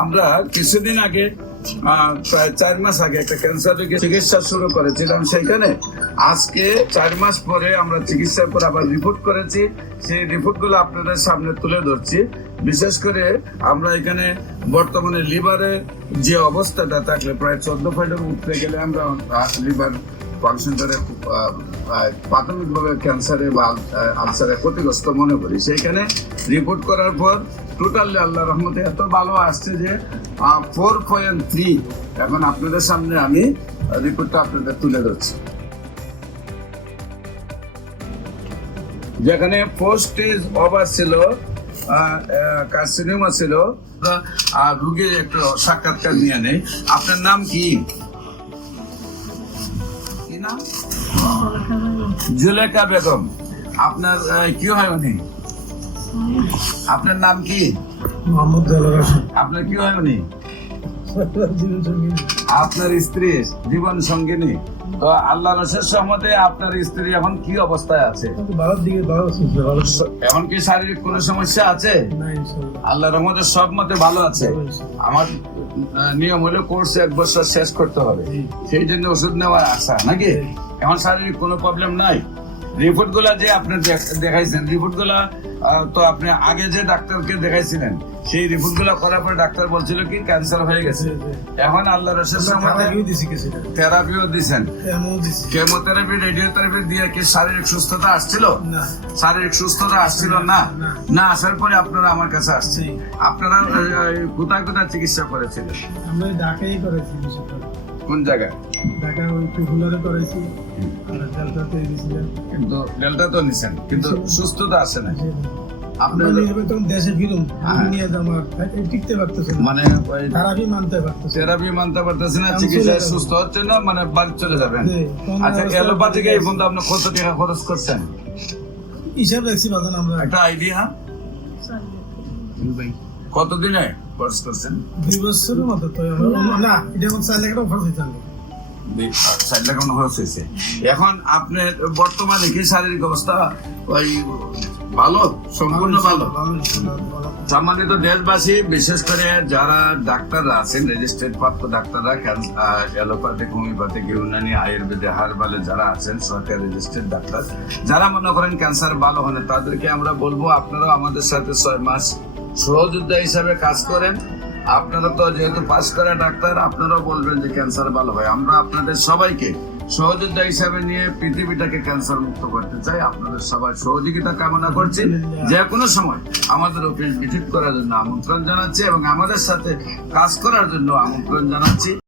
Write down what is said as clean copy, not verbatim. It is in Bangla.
আমরা কিছুদিন আগে প্রায় 4 মাস আগে একটা ক্যান্সার রোগের চিকিৎসা শুরু করেছিলাম। সেখানে আজকে 4 মাস পরে আমরা চিকিৎসার পর আবার রিপোর্ট করেছি। সেই রিপোর্টগুলো আপনাদের সামনে তুলে ধরছি। বিশেষ করে আমরা এখানে বর্তমানে লিভারের যে অবস্থাটা থাকলে প্রায় 14 পয়েন্টের উঠতে গেলে আমরা লিভার ফাংশনটারে প্রাথমিকভাবে ক্যান্সারে বা আলসারে ক্ষতিগ্রস্ত মনে করি। সেইখানে রিপোর্ট করার পর টোটালি আল্লাহ রহমতে এত ভালো আসছে যে 4.3। এখন আপনাদের সামনে আমি রিপোর্টটা আপনাদের তুলে ধরছি। যেখানে 4 স্টেজ ওভার ছিল, কার্সিনোমা ছিল। আর রোগীর একটু সাক্ষাৎকার নিয়ে নেই। আপনার নাম কি? জুলেখা বেগম। আপনার কি হয় উনি? আপনার নাম কি? মোহাম্মদ দেলোয়ার হোসেন। আপনার কি হয় উনি? আপনার স্ত্রী জীবন সঙ্গিনী। তো আল্লাহর অশেষ রহমতে আপনার স্ত্রী এখন কি অবস্থায় আছে? এখন কি শারীরিক কোনো সমস্যা আছে? আল্লাহর রহমতে সব মতে ভালো আছে। আমার নিয়ম হলো কোর্স 1 বছর শেষ করতে হবে, সেই জন্য ওষুধ নেওয়ার আশা নাকি। এখন শারীরিক কোনো প্রবলেম নাই। রিপোর্ট গুলা যে আপনি দেখাইছেন, রিপোর্ট গুলা তো আপনি আগে যে ডাক্তারকে দেখাইছিলেন সেই রিপোর্ট গুলা করার পরে ডাক্তার বলছিল কি ক্যান্সার হয়ে গেছে। এখন আল্লাহর রহমতে থেরাপিও দিছেন, কেমোথেরাপি, রেডিওথেরাপি দিয়ে কি শারীরিক সুস্থতা আসছিল? শারীরিক সুস্থতা আসছিল না। না আসার পরে আপনারা আমার কাছে আসছে। আপনারা কোথায় কোথায় চিকিৎসা করেছিলেন? আমরা ঢাকায় করেছি। কোন জায়গায়? ঢাকা ওই টুকুলারে করেছি, আর ডেল্টাতে দিয়েছিলেন। কিন্তু ডেল্টা তো নিছেন, কিন্তু সুস্থতা আসে না। আপনার দেশে ফিরুন, নিয়ে আমার টিকতে পারতেছে না, মানে থেরাপি মানতে পারতেছে, থেরাপি মানতে পারতেছে না, চিকিৎসায় সুস্থ হচ্ছে না, মানে বাড়ি চলে যাবেন। আচ্ছা, এলোপ্যাথিক এই পর্যন্ত আপনি কত টাকা খরচ করছেন? হিসাব রাখছি বাজান আমরা। একটা আইডিয়া কতদিনে খরচ করছেন? 2 বছরের মতো। তো না, এটা আমার 4 লাখ টাকা খরচ হয়েছে। 4 লাখ টাকা খরচ হয়েছে। এখন আপনার বর্তমানে কি শারীরিক অবস্থা ওই ভালো, সম্পূর্ণ ভালো? সম্মানিত দেশবাসী, বিশেষ করে যারা ডাক্তাররা আছেন, রেজিস্ট্রেড প্রাপ্ত ডাক্তাররা, অ্যালোপ্যাথিক, হোমিওপ্যাথিক, ইউনানি, আয়ুর্বেদে, হার্বালে যারা আছেন সরকারি রেজিস্ট্রেড ডাক্তার, যারা মনে করেন ক্যান্সার ভালো হয় না, তাদেরকে আমরা বলবো আপনারাও আমাদের সাথে 6 মাস সহযোদ্ধা হিসাবে কাজ করেন। আপনারা তো যেহেতু পাস করা ডাক্তার, আপনারাও বলবেন যে ক্যান্সার ভালো হয়। আমরা আপনাদের সবাইকে সহযোদ্ধা হিসাবে নিয়ে পৃথিবীটাকে ক্যান্সার মুক্ত করতে চাই। আপনাদের সবাই সহযোগিতা কামনা করছি। যে কোনো সময় আমাদের অফিস ভিজিট করার জন্য আমন্ত্রণ জানাচ্ছি এবং আমাদের সাথে কাজ করার জন্য আমন্ত্রণ জানাচ্ছি।